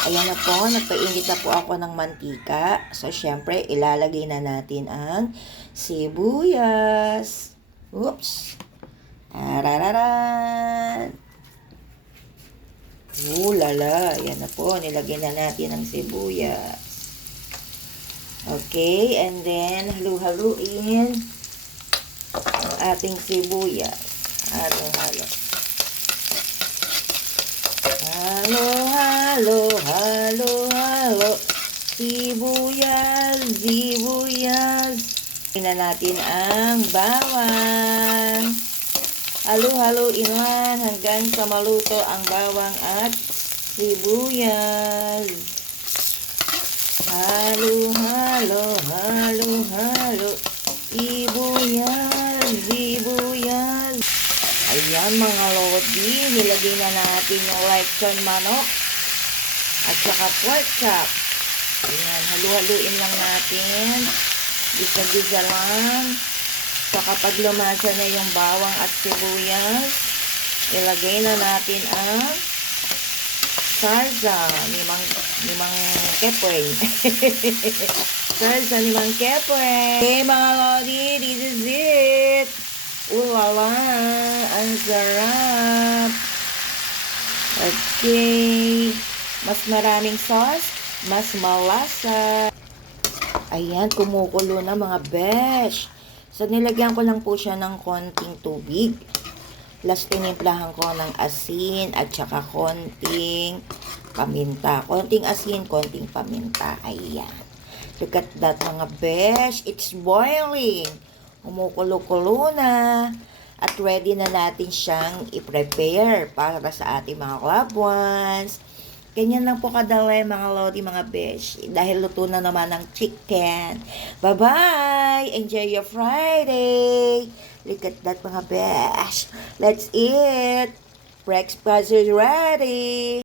Ayan na po, nagpainit na po ako ng mantika. So, syempre, ilalagay na natin ang sibuyas. Oops! Arararan! Lala! Ayan na po, nilagay na natin ang sibuyas. Okay, and then, halu-haluin ang ating sibuyas. Halo-halo. Halo, halo, halo. Sibuyas, sibuyas. Tingnan natin ang bawang. Halo-haloin lang hanggang sa maluto ang bawang at sibuyas. Halo, halo, halo, halo. Sibuyas, sibuyas. Ayan mga lodi, nilagay na natin yung lechon manok at saka pork chop. Ayan, halu-haluin lang natin. Gisa-gisa lang. So kapag lumasa na yung bawang at sibuyas, ilagay na natin ang salsa ni Mang Kepoy. Salsa ni Mang Kepoy. Okay mga lodi, this is it. Ulala, ang sarap. Okay. Mas maraming sauce, mas malasa. Ayan, kumukulo na mga besh. So, nilagyan ko lang po siya ng konting tubig. Plus, tinimplahan ko ng asin at saka konting paminta. Konting asin, konting paminta. Ayan. Look at that mga besh. It's boiling. Kumukulo-kulo na. At ready na natin siyang i-prepare para sa ating mga loved ones. Ganyan lang po kadali mga lodi, mga besh. Dahil luto na naman ang chicken. Bye-bye! Enjoy your Friday! Look at that mga besh. Let's eat! Breakfast is ready!